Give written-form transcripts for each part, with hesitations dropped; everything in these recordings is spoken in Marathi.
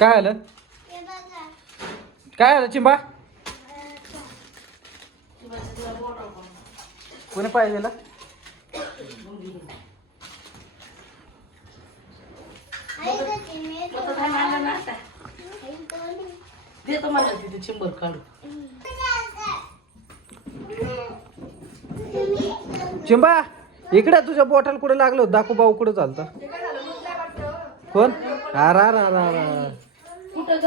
काय आलं? काय आलं चिंबा? कोणी पाहिजे? देतो माझ्या तिथे चिंबर काढू. चिंबा इकडे तुझ्या बोटाला कुठे लागलं होतं? दाखव भाऊ कुठं चालतं. कोण? कुठं ग?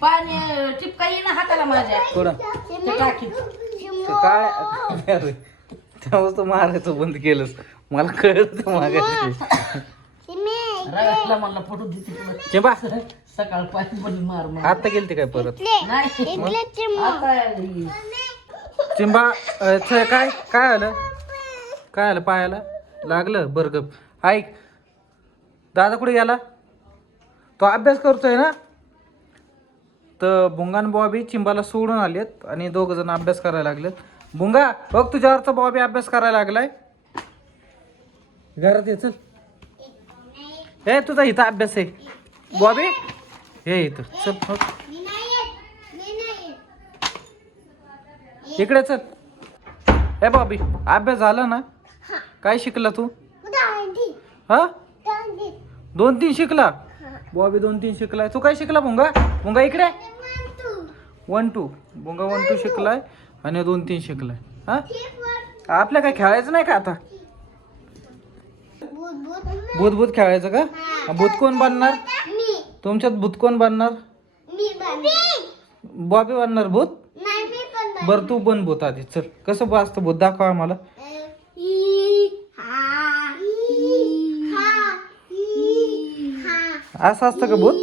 पाणी टिपका येईना हाताला माझ्या. कुठं? टाकीत काय त्यामुळे तू मारायचं बंद केलंस. मला कळत मागायचं. रव्यातला मला फोटो देते तुला. चिंबा सकाळ पाणी पण मार मार. आता गेलते काय परत? नाही आता चिंबा काय काय आलं? काय आलं? पायाला लागलं? बरं गप. ऐक, दादा कुठे गेला? तो अभ्यास करतोय ना. तर भुंगान बॉबी चिंबाला सोडून आलेत आणि दोघ जण अभ्यास करायला लागलेत. भुंगा बघ, तुझ्यावरचा बॉबी अभ्यास करायला लागलाय. घरात ये चल. हे तुझा इथं अभ्यास आहे बॉबी. हे इथं चल. हो. इकडे चल. हे बॉबी, अभ्यास झाला ना? काय शिकला तू? हा 2-3 शिकला. बॉबी 2-3 शिकलाय. तू काय शिकला भुंगा? भुंगा इकडे 1-2. भुंगा 1-2 शिकलाय आणि 2-3 शिकलाय. हा आपल्या काय खेळायचं नाही का आता? भूत भूत खेळायचं का? भूत कोण बनणार तुमच्यात? भूत कोण बनणार? बॉबी बनणार भूत. बर तू बन भूत आधी. चल, कसं असतं भूत दाखव आम्हाला. असं असतं का भूत?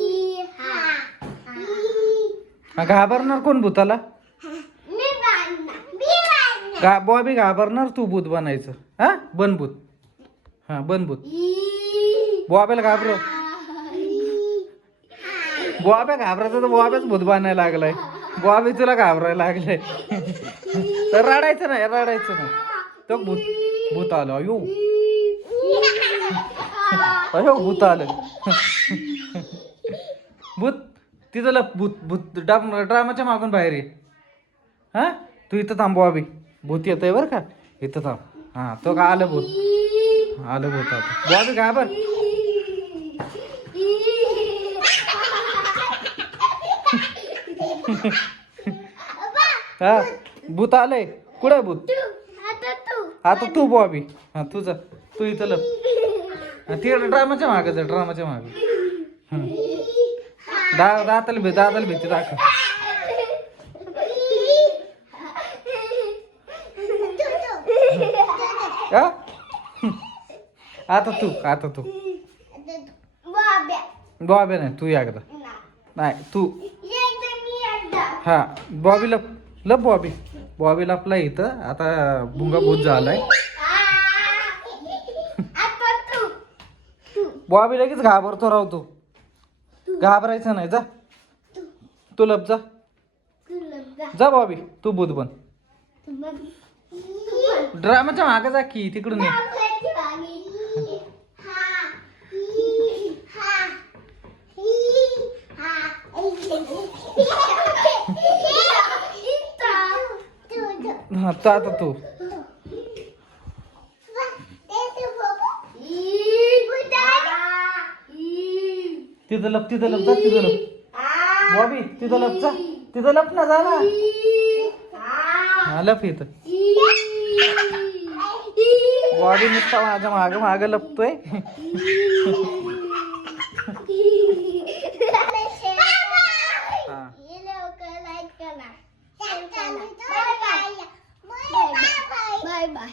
घाबरणार कोण भूताला? बॉबी घाबरणार, तू भूत बनायचं. हा बन भूत. हा बन भूत. बॉबीला घाबर. बॉब्या घाबरायचं तर बॉब्याच भूत बनायला लागलाय. बॉबी तुला घाबरायला लागलाय. तर रडायचं नाही, रडायचं नाही. तो भूत भूत आलं. अयो अयो भूत आलं. भूत तिथं लप. भूत भूत ड्रामाच्या मागून बाहेर ये. हा तू इथं थांब बॉबी. भूत येतंय बरं का? इथं थांब. हा तो का आलं भूत. आलं भूत आता. बॉबी घाबर. हा भूत आलंय. कुठे भूत? आता तू बॉबी. हा तुझा तू इथं लप. ती ड्रामाच्या मागे जा. ड्रामाच्या मागे. दाताला भीती दाखव. आता तू बॉबी नाही. तू एकदा नाही. तू हा बॉबी लप. लप बॉबी. बॉबी लपला इथं. आता भुंगा भूत झालाय. बॉबी लगेच घाबरतो राहतो. घाबरायचं नाही. जा तू लप. जा जा बॉबी. तू भूत बन. ड्रामाच्या मागे जा की तिकडून ये. हा आता तू तिथं लप. तिथं लप. जा तिथं लप. बॉबी तिथं लप. जा तिथं लप ना. जा ना. हा लप इथं. बॉबी नुसता माझ्या माग लपतोय. Bye bye.